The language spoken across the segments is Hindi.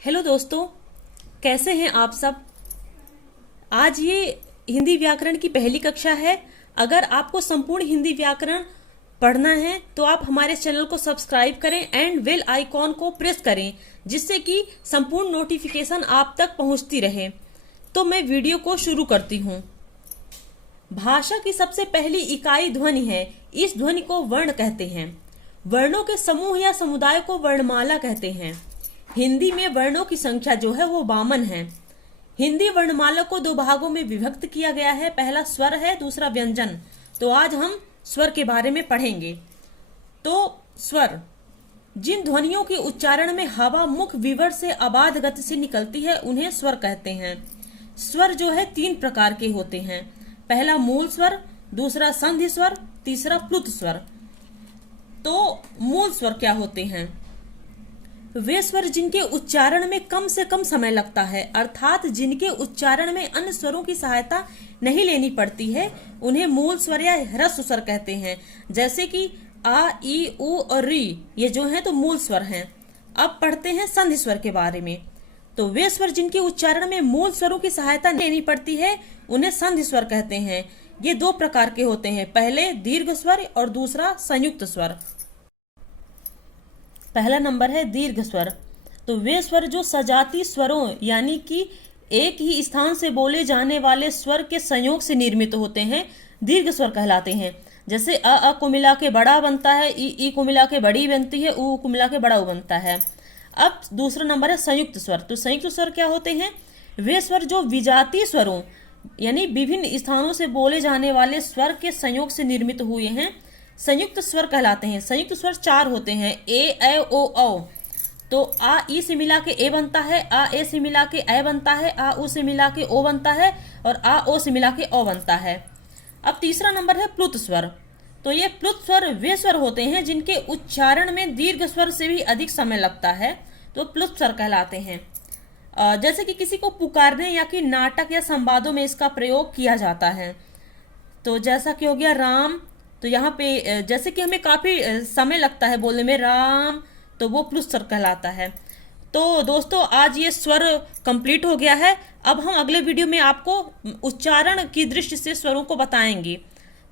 हेलो दोस्तों, कैसे हैं आप सब। आज ये हिंदी व्याकरण की पहली कक्षा है। अगर आपको संपूर्ण हिंदी व्याकरण पढ़ना है तो आप हमारे चैनल को सब्सक्राइब करें एंड बेल आइकॉन को प्रेस करें, जिससे कि संपूर्ण नोटिफिकेशन आप तक पहुंचती रहे। तो मैं वीडियो को शुरू करती हूँ। भाषा की सबसे पहली इकाई ध्वनि है। इस ध्वनि को वर्ण कहते हैं। वर्णों के समूह या समुदाय को वर्णमाला कहते हैं। हिंदी में वर्णों की संख्या जो है वो 52 है। हिंदी वर्णमाला को दो भागों में विभक्त किया गया है। पहला स्वर है, दूसरा व्यंजन। तो आज हम स्वर के बारे में पढ़ेंगे। तो स्वर, जिन ध्वनियों के उच्चारण में हवा मुख विवर से अबाध गति से निकलती है उन्हें स्वर कहते हैं। स्वर जो है 3 प्रकार के होते हैं। पहला मूल स्वर, दूसरा संधि स्वर, तीसरा प्लुत स्वर। तो मूल स्वर क्या होते हैं? वे स्वर जिनके उच्चारण में कम से कम समय लगता है, अर्थात जिनके उच्चारण में अन्य स्वरों की सहायता नहीं लेनी पड़ती है, उन्हें मूल स्वर या ह्रस्व स्वर कहते हैं। जैसे कि आ, ई, उ और री, ये जो हैं तो मूल स्वर हैं। अब पढ़ते हैं संधि स्वर के बारे में। तो वे स्वर जिनके उच्चारण में मूल स्वरों की सहायता नहीं लेनी पड़ती है, उन्हें संधि स्वर कहते हैं। ये 2 प्रकार के होते हैं। पहले दीर्घ स्वर और दूसरा संयुक्त स्वर। पहला नंबर है दीर्घ स्वर। तो वे स्वर जो सजाती स्वरों यानी कि एक ही स्थान से बोले जाने वाले स्वर के संयोग से निर्मित होते हैं, दीर्घ स्वर कहलाते हैं। जैसे अ को मिला के बड़ा बनता है, ई को मिला के बड़ी बनती है, उ को मिला के बड़ा बनता है। अब दूसरा नंबर है संयुक्त स्वर। तो संयुक्त स्वर क्या होते हैं? वे स्वर जो विजातीय स्वरों यानी विभिन्न स्थानों से बोले जाने वाले स्वर के संयोग से निर्मित हुए हैं, संयुक्त स्वर कहलाते हैं। संयुक्त स्वर 4 होते हैं। ए ओ औ। तो आ ई से मिला के ए बनता है, आ ए से मिला के ए बनता है, आ उ से मिला के ओ बनता है और आ ओ से मिला के ओ बनता है। अब तीसरा नंबर है प्लुत स्वर। तो ये प्लुत स्वर वे स्वर होते हैं जिनके उच्चारण में दीर्घ स्वर से भी अधिक समय लगता है, तो प्लुत स्वर कहलाते हैं। जैसे कि किसी को पुकारने या कि नाटक या संवादों में इसका प्रयोग किया जाता है। तो जैसा कि हो गया राम, तो यहाँ पे जैसे कि हमें काफ़ी समय लगता है बोलने में राम, तो वो प्लुत स्वर कहलाता है। तो दोस्तों, आज ये स्वर कंप्लीट हो गया है। अब हम अगले वीडियो में आपको उच्चारण की दृष्टि से स्वरों को बताएंगे।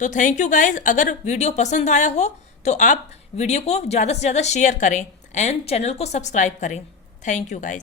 तो थैंक यू गाइज। अगर वीडियो पसंद आया हो तो आप वीडियो को ज़्यादा से ज़्यादा शेयर करें एंड चैनल को सब्सक्राइब करें। Thank you guys.